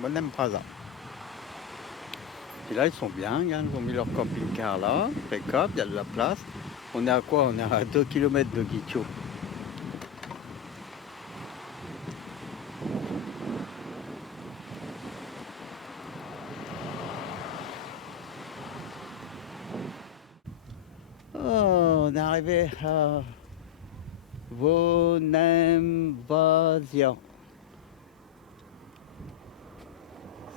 Monem-Brazza. Et là, ils sont bien, hein, ils ont mis leur camping-car là, impeccable, il y a de la place. On est à quoi? On est à 2 km de Guitio. Oh, on est arrivé à Vonem-Vasia.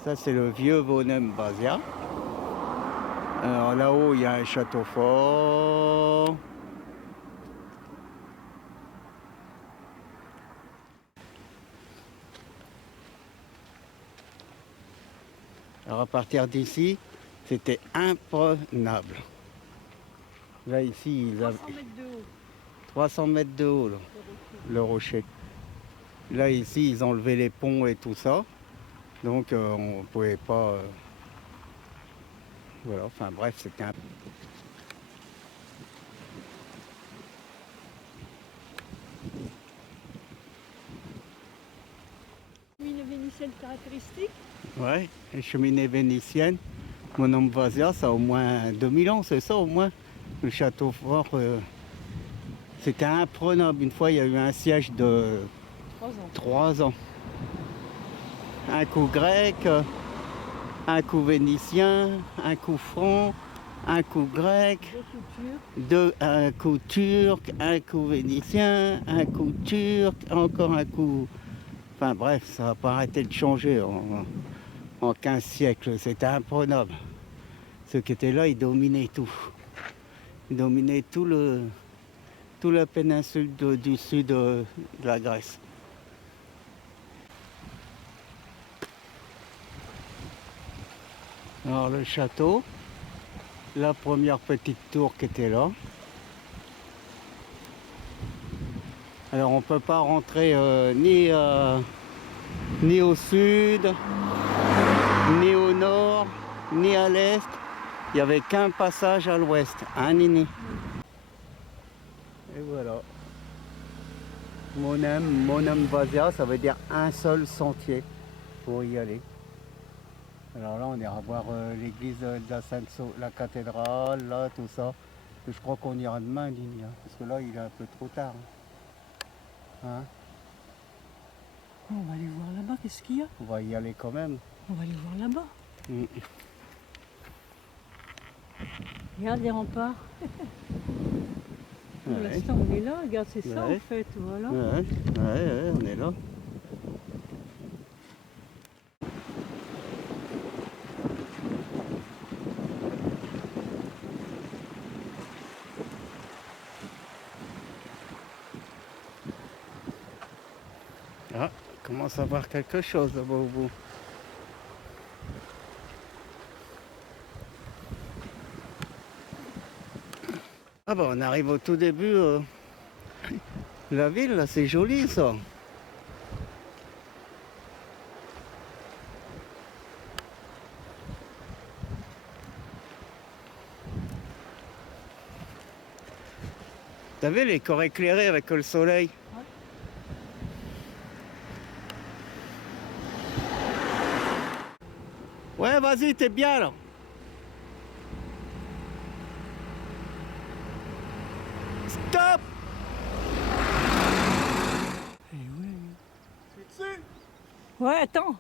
Ça, c'est le vieux Vonem-Vasia. Alors là-haut, il y a un château fort. Alors à partir d'ici, c'était imprenable. Là, ici, ils 300 mètres de haut. 300 mètres de haut, là, le rocher. Là, ici, ils ont enlevé les ponts et tout ça. Donc, on ne pouvait pas... Voilà, enfin bref, c'était un... Une vénitienne caractéristique. Ouais, les cheminées vénitiennes. Monem-Vasia, ça a au moins 2000 ans, c'est ça au moins. Le château fort, c'était imprenable. Une fois, il y a eu un siège de 3 ans. 3 ans. Un coup grec, un coup vénitien, un coup franc, un coup grec, un coup turc, un coup vénitien, un coup turc, encore un coup... Enfin bref, ça n'a pas arrêté de changer en 15 siècles. C'était imprenable. Ceux qui étaient là, ils dominaient tout. Ils dominaient tout la péninsule du sud de la Grèce. Alors le château, la première petite tour qui était là. Alors on ne peut pas rentrer ni au sud, ni au nord, ni à l'est. Il n'y avait qu'un passage à l'ouest, un nini. Et voilà. Monem-Vasia, ça veut dire un seul sentier pour y aller. Alors là, on ira voir l'église de la la cathédrale, là, tout ça. Je crois qu'on ira demain, Lini, hein, parce que là, il est un peu trop tard. Hein. On va aller voir là-bas, qu'est-ce qu'il y a? On va y aller quand même. On va aller voir là-bas. Mm. Regarde les remparts. Pour Ouais. l'instant, on est là, regarde, c'est ça Ouais. en fait, voilà. Ouais, on est là. Ah, on commence à voir quelque chose là-bas au bout. Ah bah on arrive au tout début de la ville, là, c'est joli ça. T'as vu les corps éclairés avec le soleil? Ouais, vas-y, t'es bien là. Stop! Eh ouais. C'est dessus? Ouais, attends.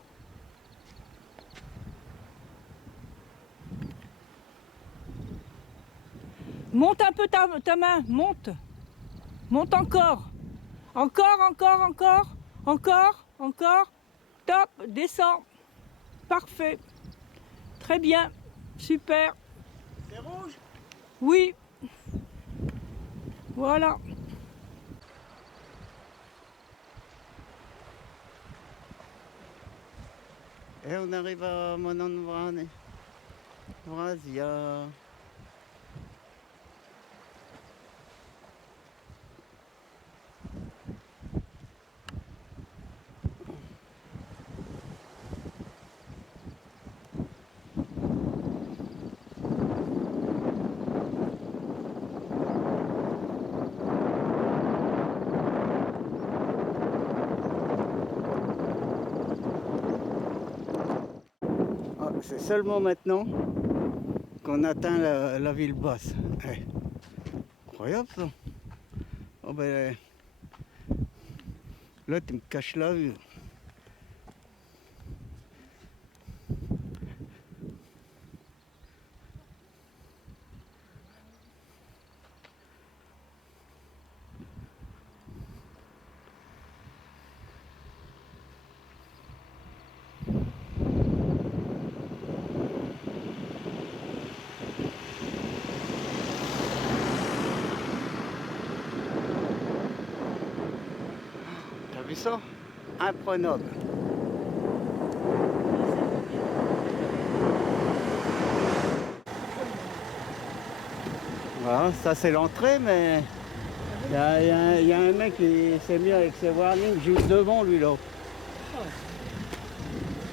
Monte un peu ta main, monte. Monte encore. Encore, encore, encore. Encore, encore. Top, descends. Parfait. Très bien. Super. C'est rouge? Oui. Voilà. Et on arrive à Monem-Vasia. C'est seulement maintenant qu'on atteint la ville basse. Ouais. Incroyable ça. Oh ben, là tu me caches la vue. T'as vu ça? Imprenable. Voilà, ça c'est l'entrée, mais il y a un mec qui s'est mis avec ses warnings juste devant lui là.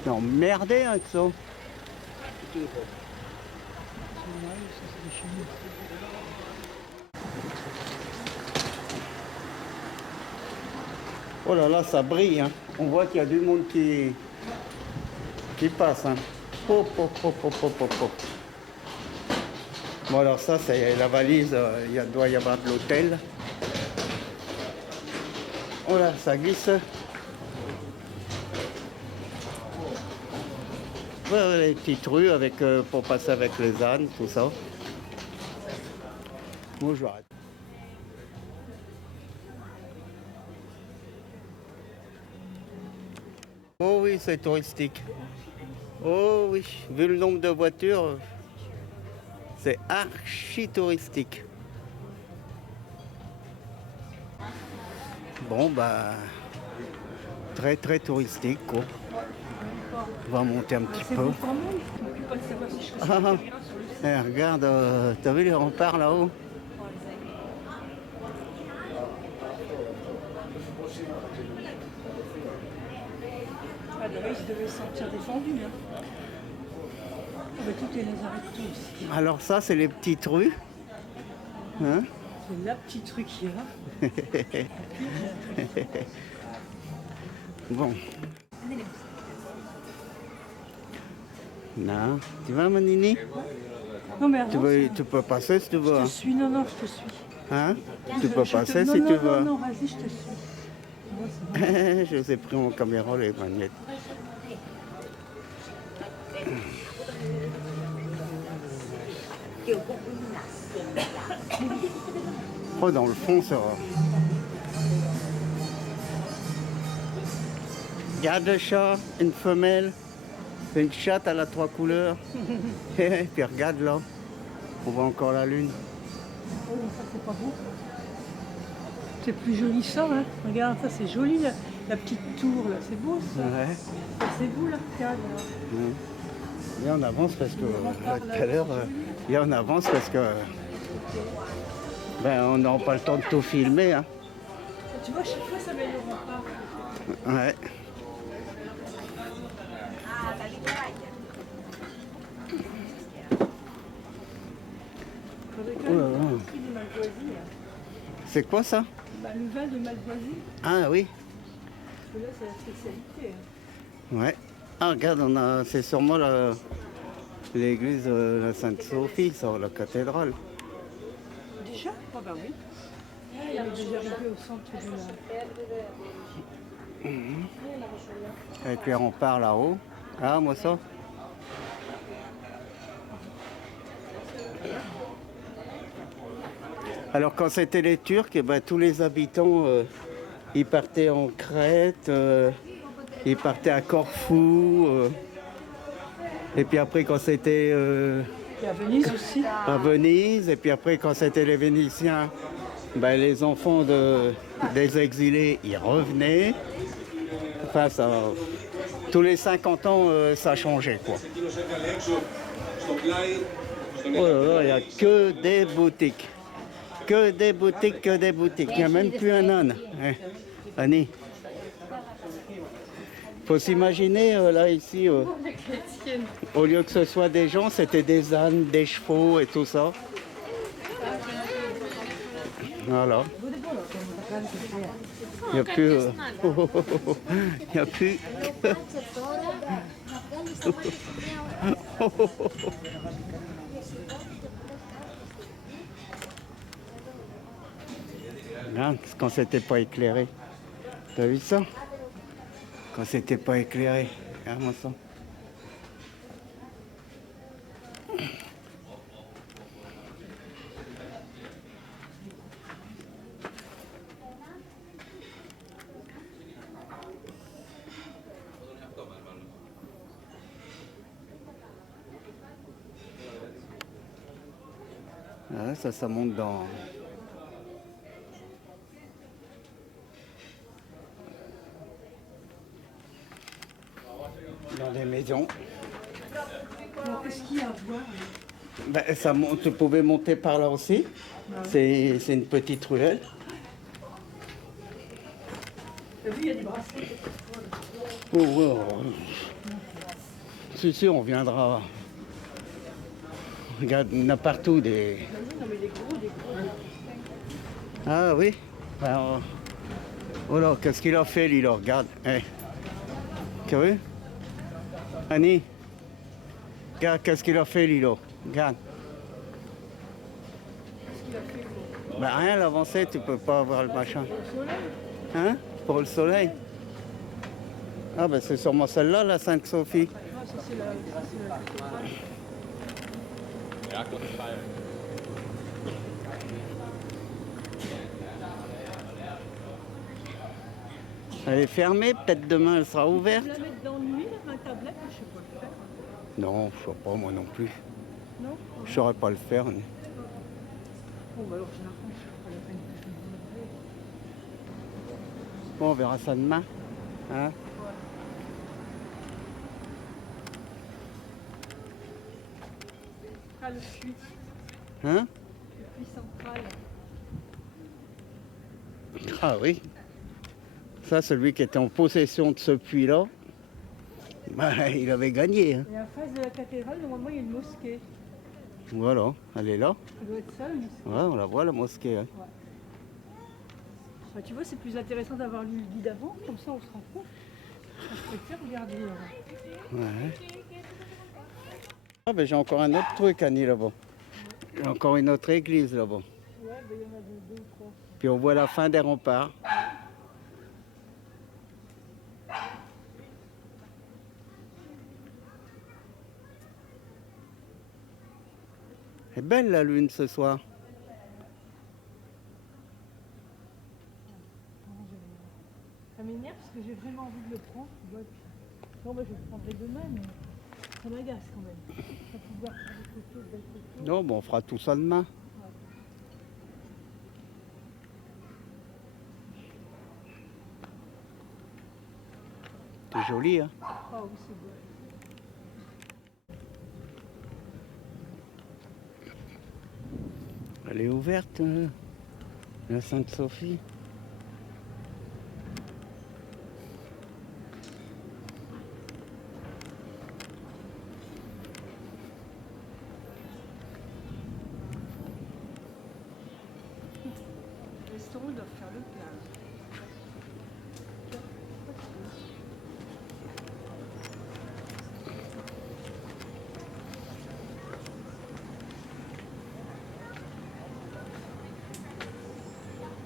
T'es emmerdé avec ça. Oh là là, ça brille, hein. On voit qu'il y a du monde qui passe. Hein. Hop, hop, hop, hop, hop, hop, hop. Bon alors ça, c'est la valise, il doit y avoir de l'hôtel. Oh là, ça glisse. Ouais, les petites rues avec, pour passer avec les ânes, tout ça. Bon, je vais arrêter. Oh oui, c'est touristique. Oh oui, vu le nombre de voitures, c'est archi touristique. Bon, bah, très très touristique, quoi. On va monter un petit peu. Ah, regarde, t'as vu les remparts là-haut? Ah, là, il se devait se sentir défendu. Hein. Ah, bah, tout est lazaretto ici. Alors ça, c'est les petites rues. Hein? C'est la petite rue qu'il y a. Bon. Non. Tu vas, Manini? Non, mais Tu peux passer si tu veux. Je te suis, non, je te suis. Hein? Tu peux passer si tu veux. Non, vas-y, je te suis. Je vous ai pris mon caméra, les magnettes. Oh, dans le fond, ça va. Regarde le chat, une femelle, une chatte à la 3 couleurs. Et puis regarde là, on voit encore la lune. Oh, ça c'est pas beau. C'est plus joli ça, hein. Regarde, ça c'est joli, la petite tour là, c'est beau ça. Ouais. C'est beau là, regarde. Ouais. Viens, on avance parce que tout à l'heure, viens, on avance parce que ben, on n'aura pas le temps de tout filmer. Hein. Tu vois, chaque fois ça m'améliore pas. Ouais. Oh là là. C'est quoi ça? Bah, le vin de Malvoisie. Ah oui. Parce que là c'est la spécialité. Hein. Ouais. Ah regarde, c'est sûrement l'église de la Sainte-Sophie, ça, la cathédrale. Déjà? Ah bah oui. Il est déjà arrivé au centre de la... Avec les remparts là-haut. Ah, moi ça. Alors quand c'était les Turcs, eh ben, tous les habitants, ils partaient en Crète, ils partaient à Corfou. Et puis après quand c'était... Et à Venise aussi. À Venise. Et puis après quand c'était les Vénitiens, ben, les enfants des exilés, ils revenaient. Enfin, ça, tous les 50 ans, ça changeait, quoi. Oh là là, il n'y a que des boutiques. Que des boutiques, que des boutiques. Il n'y a même plus un âne. Hein. Annie. Faut s'imaginer, là, ici, au lieu que ce soit des gens, c'était des ânes, des chevaux et tout ça. Voilà. Il n'y a plus... Il n'y a plus... Hein, quand c'était pas éclairé. T'as vu ça? Quand c'était pas éclairé. Regarde-moi ça. Ah, ça monte dans des maisons. Alors, qu'est-ce qu'il y a à voir? Ben, ça monte, tu pouvais monter par là aussi. C'est une petite ruelle. T'as vu, il y a des bracelets. Oh, oh, oh. Si, on viendra. Regarde, il y en a partout des. Non, mais des gros. Ah oui. Alors, oh là, qu'est-ce qu'il a fait, lui, là? Regarde. Hey. Tu as vu? Annie? Regarde, qu'est-ce qu'il a fait, lui, là? Regarde. Qu'est-ce qu'il a fait, quoi? Ben rien, l'avancer, tu peux pas avoir le machin. Au soleil? Hein? Pour le soleil? Ah ben c'est sûrement celle-là, la Sainte-Sophie. Ah, ça, c'est la cathédrale. Elle est fermée, peut-être demain elle sera Tu ouverte. peux la mettre dans l'huile, un tablette, je sais pas le faire. Non, je sais pas moi non plus. Non? Je saurais pas le faire. Bon, bah alors, j'ai la France, c'est pas la peine que je me dise. Bon, on verra ça demain. Hein? Ah, le puits. Hein? Le puits central. Ah oui. Ça, celui qui était en possession de ce puits-là, ben, il avait gagné. Hein. Et en face de la cathédrale, normalement, il y a une mosquée. Voilà, elle est là. Ça doit être ça, la mosquée. Ouais, on la voit la mosquée. Hein. Bah, tu vois, c'est plus intéressant d'avoir lu le guide avant, comme ça on se rend compte. Je préfère regarder. Ouais. Ah ben j'ai encore un autre truc, Annie, là-bas. J'ai encore une autre église là-bas. Ouais, bah, il y en a deux ou trois. Puis on voit la fin des remparts. Elle est belle la lune ce soir. Ça m'énerve parce que j'ai vraiment envie de le prendre. Tu vois, et puis... Non, bah, je le prendrai demain, mais ça m'agace quand même. Ça pouvoir faire des photos, de belles photos. Non, bon, on fera tout ça demain. C'est joli, hein? Ah oui, c'est beau. Elle est ouverte, la Sainte-Sophie. Les restaurants doivent faire le plein.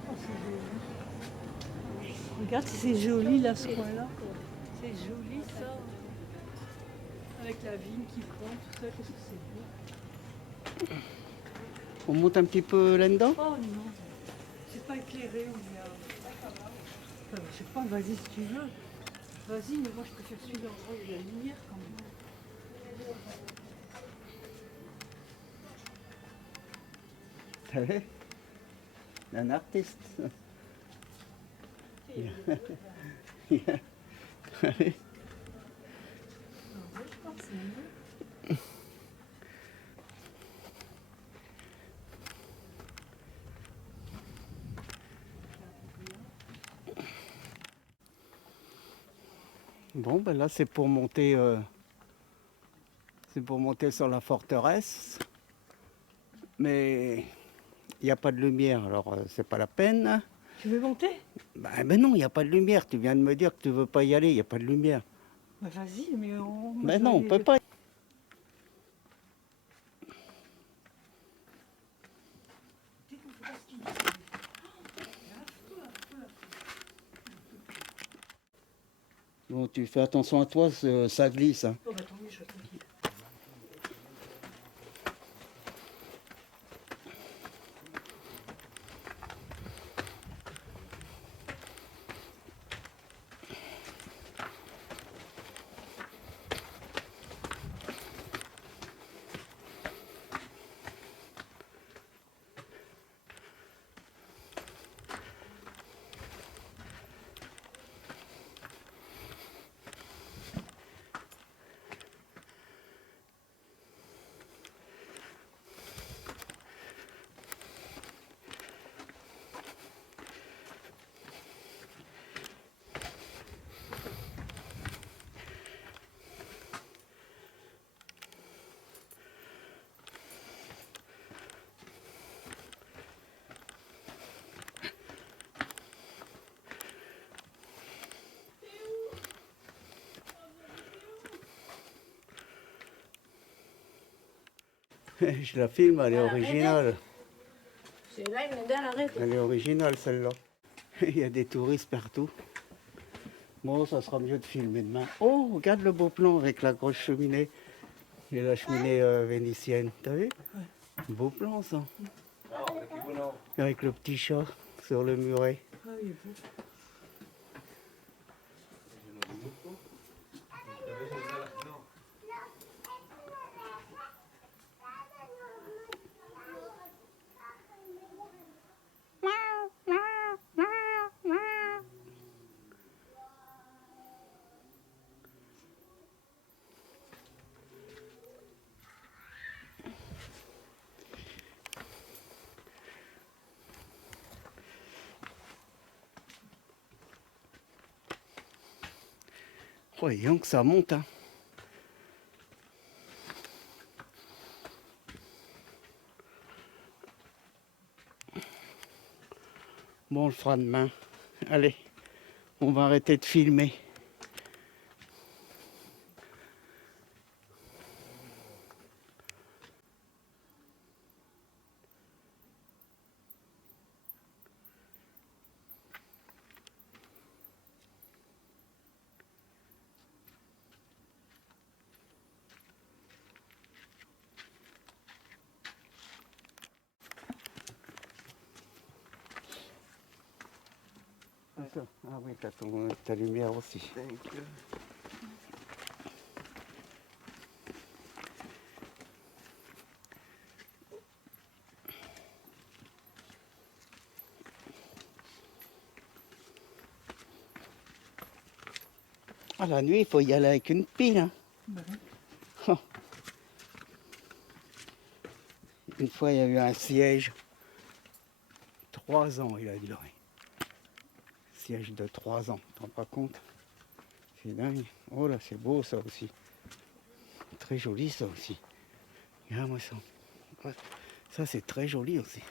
Oh, c'est joli. Regarde, c'est joli là, ce coin-là. C'est joli ça. Avec la vigne qui prend, tout ça, qu'est-ce que c'est beau. On monte un petit peu là-dedans? Oh non, c'est pas éclairé, on y a... Enfin, je sais pas, vas-y si tu veux. Vas-y, mais moi je préfère celui-là, il y a de la lumière quand même. T'as vu? Un artiste. Bon, ben là c'est pour monter sur la forteresse. Mais il n'y a pas de lumière, alors c'est pas la peine. Tu veux monter? Ben non, il n'y a pas de lumière. Tu viens de me dire que tu veux pas y aller, il n'y a pas de lumière. Bah, vas-y, mais on. Mais non, on peut pas. Bon, tu fais attention à toi, ça glisse. Hein. Oh, bah tant mieux, je suis tranquille. Je la filme, elle est originale. C'est là, il m'a arrête. Elle est originale celle-là. Il y a des touristes partout. Bon, ça sera mieux de filmer demain. Oh, regarde le beau plan avec la grosse cheminée. Et la cheminée vénitienne. T'as vu? Beau plan ça. Avec le petit chat sur le muret. Ah, il est beau. Voyons que ça monte. Hein. Bon, on le fera demain. Allez, on va arrêter de filmer. Ah oui, t'as ta lumière aussi. Ah, la nuit, il faut y aller avec une pile. Hein. Oh. Une fois, il y a eu un siège. 3 ans, il a duré. Siège de 3 ans, tu te rends pas compte? C'est dingue. Oh là, c'est beau ça aussi. Très joli ça aussi. Regarde-moi ça. Ouais. Ça, c'est très joli aussi.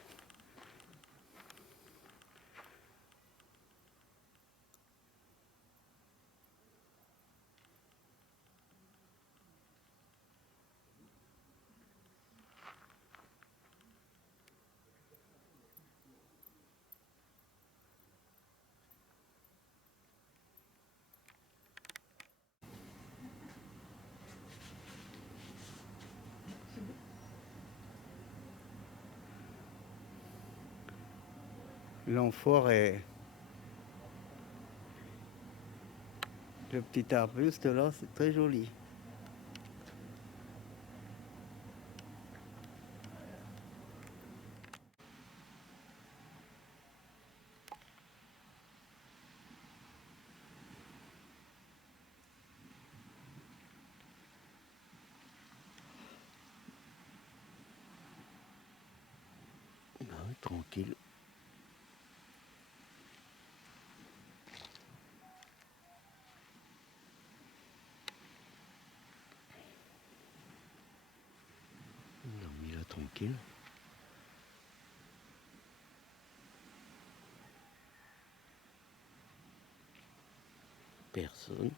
L'amphore est... Le petit arbuste là, c'est très joli. Ah oui, tranquille. On a mis là tranquille. Personne.